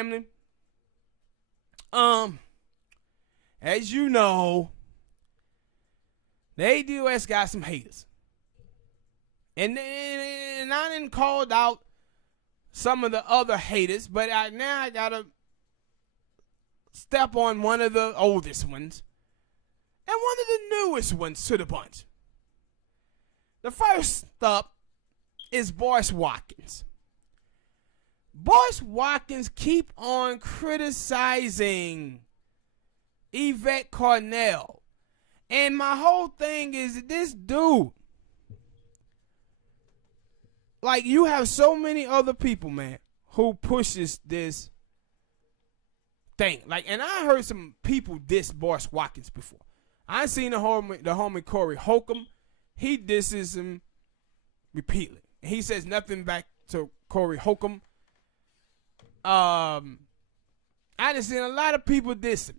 family. As you know, the ADOS got some haters. And I didn't call out some of the other haters, but now I gotta step on one of the oldest ones and one of the newest ones to the bunch. The first up is Boyce Watkins. Boyce Watkins keep on criticizing Yvette Carnell. And my whole thing is this dude, like, you have so many other people, man, who pushes this thing. Like, and I heard some people diss Boyce Watkins before. I seen the homie Corey Holcomb. He disses him repeatedly. He says nothing back to Corey Holcomb. I done seen a lot of people dissing.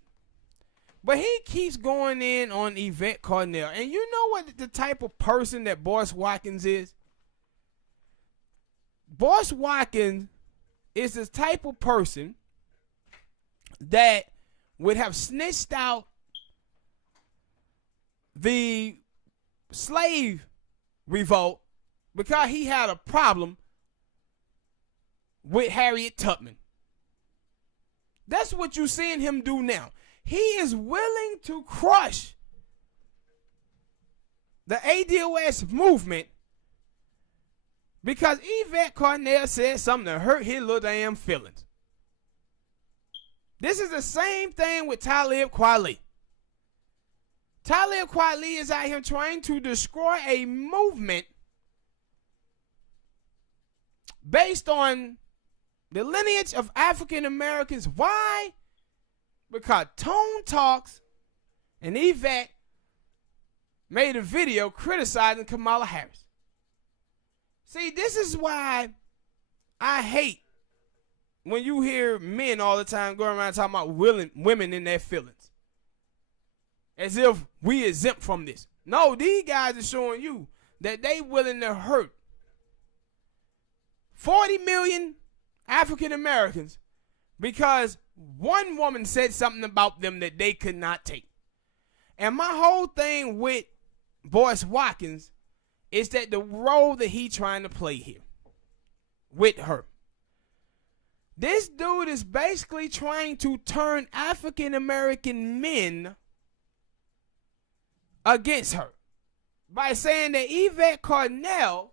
But he keeps going in on Yvette Carnell. And you know what the type of person that Boyce Watkins is? Boyce Watkins is the type of person that would have snitched out the slave revolt because he had a problem with Harriet Tubman. That's what you're seeing him do now. He is willing to crush the ADOS movement because Yvette Carnell said something that hurt his little damn feelings. This is the same thing with Talib Kweli. Talib Kweli is out here trying to destroy a movement based on the lineage of African Americans. Why? Because Tone Talks and Yvette made a video criticizing Kamala Harris. See, this is why I hate when you hear men all the time going around talking about women in their feelings. As if we exempt from this. No, these guys are showing you that they willing to hurt 40 million African Americans because one woman said something about them that they could not take. And my whole thing with Boyce Watkins is that the role that he trying to play here with her. This dude is basically trying to turn African American men against her by saying that Yvette Carnell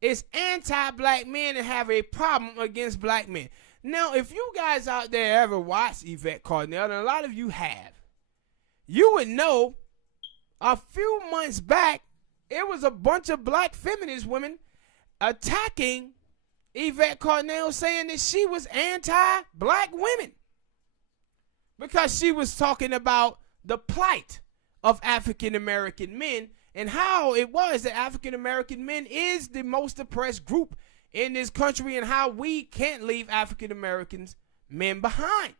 is anti-black men and have a problem against black men. Now, if you guys out there ever watched Yvette Carnell, and a lot of you have, you would know a few months back, it was a bunch of black feminist women attacking Yvette Carnell, saying that she was anti-black women because she was talking about the plight of African American men and how it was that African American men is the most oppressed group in this country and how we can't leave African Americans men behind.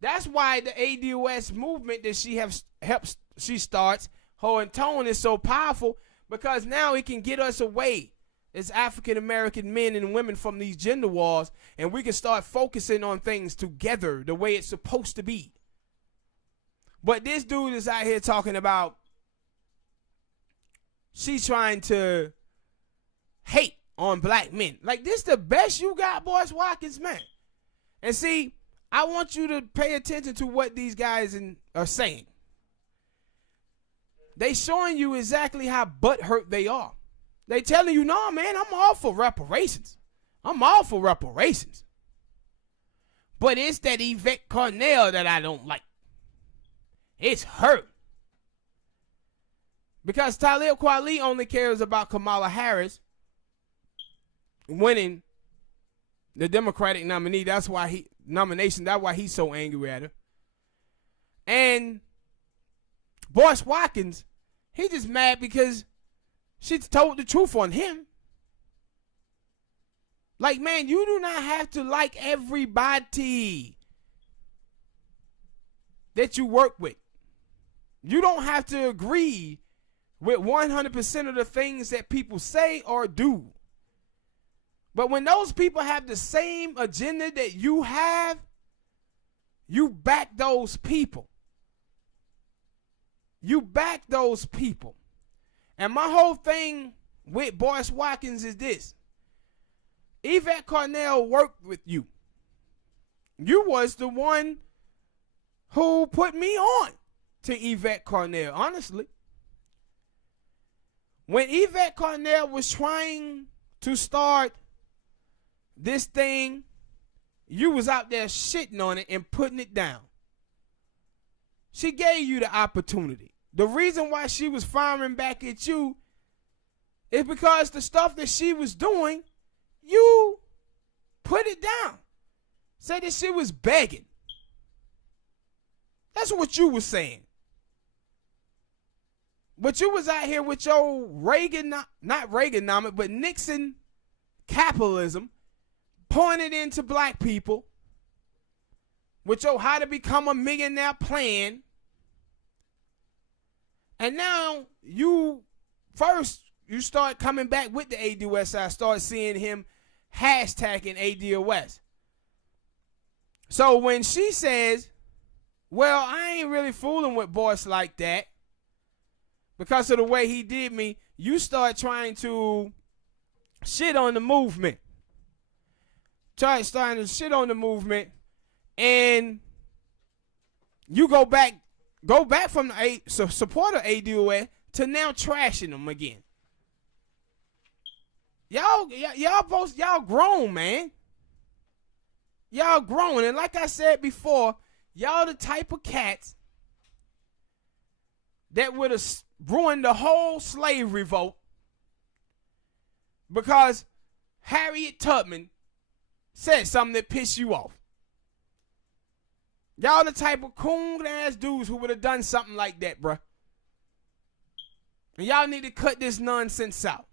That's why the ADOS movement that she starts, her and Tone, is so powerful, because now it can get us away as African American men and women from these gender wars, and we can start focusing on things together the way it's supposed to be. But this dude is out here talking about she's trying to hate on black men. Like, this the best you got, Boyce Watkins, man. And see, I want you to pay attention to what these guys are saying. They showing you exactly how butthurt they are. They telling you, no, man, I'm all for reparations. I'm all for reparations. But it's that Yvette Carnell that I don't like. It's her. Because Talib Kweli only cares about Kamala Harris winning the Democratic nominee. That's why he's so angry at her. And Boyce Watkins, he just mad because she told the truth on him. Like, man, you do not have to like everybody that you work with. You don't have to agree with 100% of the things that people say or do. But when those people have the same agenda that you have, you back those people. You back those people. And my whole thing with Boyce Watkins is this. Yvette Carnell worked with you. You was the one who put me on to Yvette Carnell, honestly. When Yvette Carnell was trying to start this thing, you was out there shitting on it and putting it down. She gave you the opportunity. The reason why she was firing back at you is because the stuff that she was doing, you put it down. Said that she was begging. That's what you was saying. But you was out here with your Reagan, not Reaganomic, but Nixon capitalism, pointed into black people with your how to become a millionaire plan. And now you start coming back with the ADOS. I start seeing him hashtagging ADOS. So when she says, well, I ain't really fooling with Boyce like that because of the way he did me, you start trying to shit on the movement. Starting to shit on the movement, and you go back from the supporter ADOS to now trashing them again. Y'all grown, man. Y'all grown, and like I said before, y'all the type of cats that would have ruined the whole slave revolt because Harriet Tubman said something that pissed you off. Y'all the type of coon-ass dudes who would have done something like that, bruh. And y'all need to cut this nonsense out.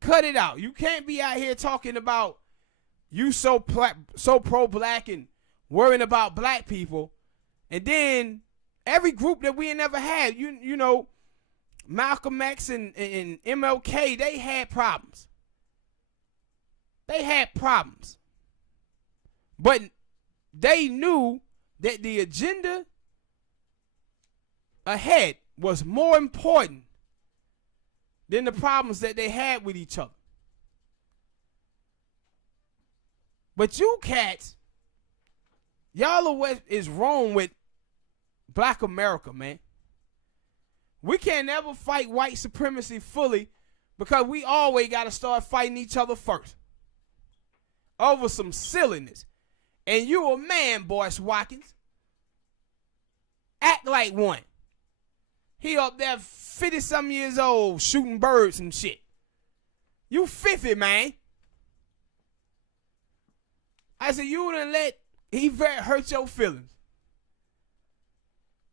Cut it out. You can't be out here talking about you so pro-black and worrying about black people. And then every group that we ain't never had, you know, Malcolm X and MLK, they had problems. They had problems. But they knew that the agenda ahead was more important than the problems that they had with each other. But you cats, y'all are what is wrong with black America, man. We can't never fight white supremacy fully because we always got to start fighting each other first over some silliness. And you a man, Boyce Watkins. Act like one. He up there 50-some years old shooting birds and shit. You 50, man. I said, you done let Yvette hurt your feelings.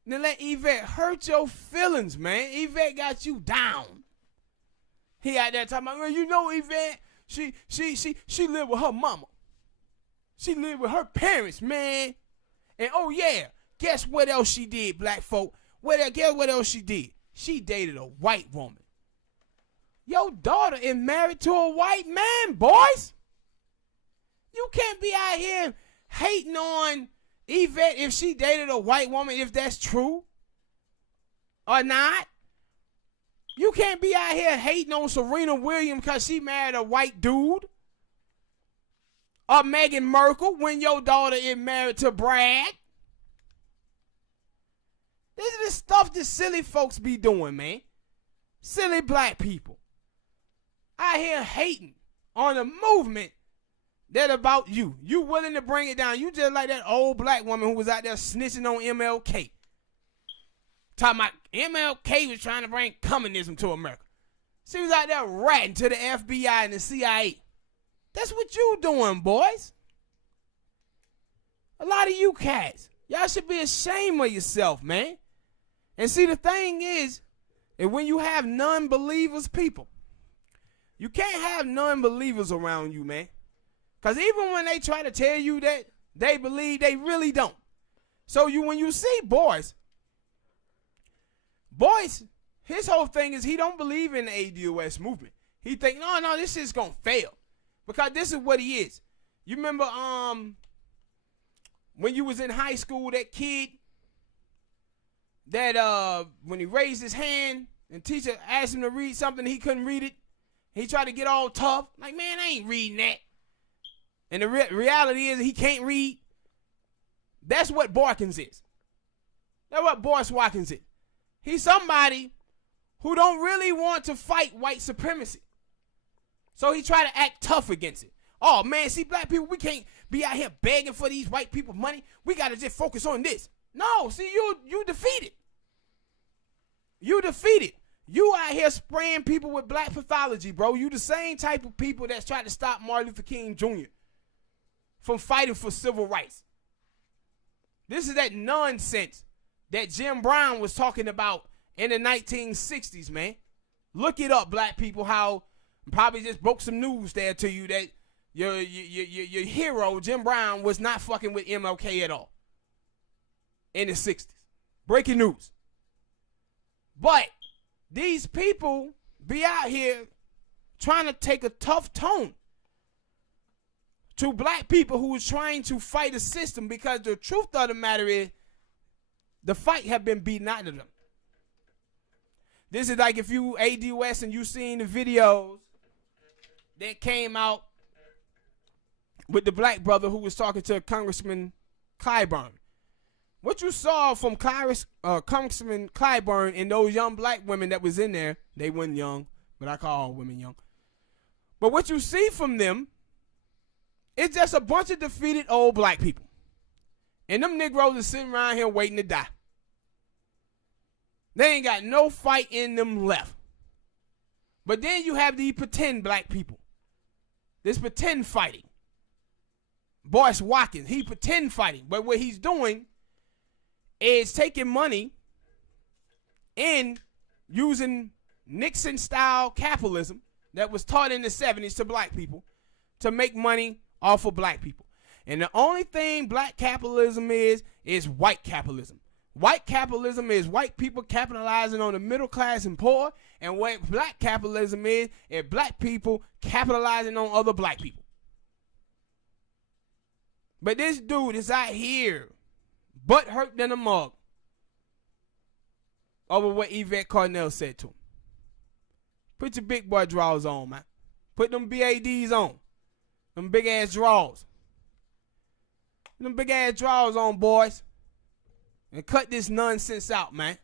Then let Yvette hurt your feelings, man. Yvette got you down. He out there talking about, well, you know Yvette, she lived with her mama. She lived with her parents, man. And oh yeah, guess what else she did, black folk? Guess what else she did? She dated a white woman. Your daughter is married to a white man, boys. You can't be out here hating on Yvette if she dated a white woman, if that's true or not. You can't be out here hating on Serena Williams because she married a white dude. Or Meghan Markle when your daughter is married to Brad. This is the stuff that silly folks be doing, man. Silly black people. Out here hating on a movement that about you. You willing to bring it down. You just like that old black woman who was out there snitching on MLK. Talking about MLK was trying to bring communism to America. She was out there ratting to the FBI and the CIA. That's what you doing, boys. A lot of you cats. Y'all should be ashamed of yourself, man. And see, the thing is, and when you have non-believers, people, you can't have non-believers around you, man. Because even when they try to tell you that they believe, they really don't. So when you see Boyce, his whole thing is he don't believe in the ADOS movement. He think, no, this shit's gonna fail. Because this is what he is. You remember when you was in high school, that kid that when he raised his hand and teacher asked him to read something, he couldn't read it. He tried to get all tough. Like, man, I ain't reading that. And the reality is he can't read. That's what Watkins is. That's what Boyce Watkins is. He's somebody who don't really want to fight white supremacy. So he try to act tough against it. Oh, man, see, black people, we can't be out here begging for these white people money. We got to just focus on this. No, see, you defeated. You defeated. You out here spraying people with black pathology, bro. You the same type of people that's trying to stop Martin Luther King Jr. from fighting for civil rights. This is that nonsense that Jim Brown was talking about in the 1960s, man. Look it up, black people, how probably just broke some news there to you that your hero, Jim Brown, was not fucking with MLK at all in the 60s. Breaking news. But these people be out here trying to take a tough tone to black people who is trying to fight a system, because the truth of the matter is the fight have been beaten out of them. This is like if you ADOS and you seen the videos that came out with the black brother who was talking to Congressman Clyburn. What you saw from Congressman Clyburn and those young black women that was in there, they weren't young, but I call all women young. But what you see from them is just a bunch of defeated old black people. And them Negroes are sitting around here waiting to die. They ain't got no fight in them left. But then you have the pretend black people. This pretend fighting. Boyce Watkins, he pretend fighting. But what he's doing is taking money and using Nixon-style capitalism that was taught in the 70s to black people to make money off of black people. And the only thing black capitalism is white capitalism. White capitalism is white people capitalizing on the middle class and poor, and what black capitalism is black people capitalizing on other black people. But this dude is out here butt hurt than a mug over what Yvette Carnell said to him. Put your big boy drawers on, man. Put them BADs on. Them big ass drawers. Them big ass drawers on, boys. And cut this nonsense out, man.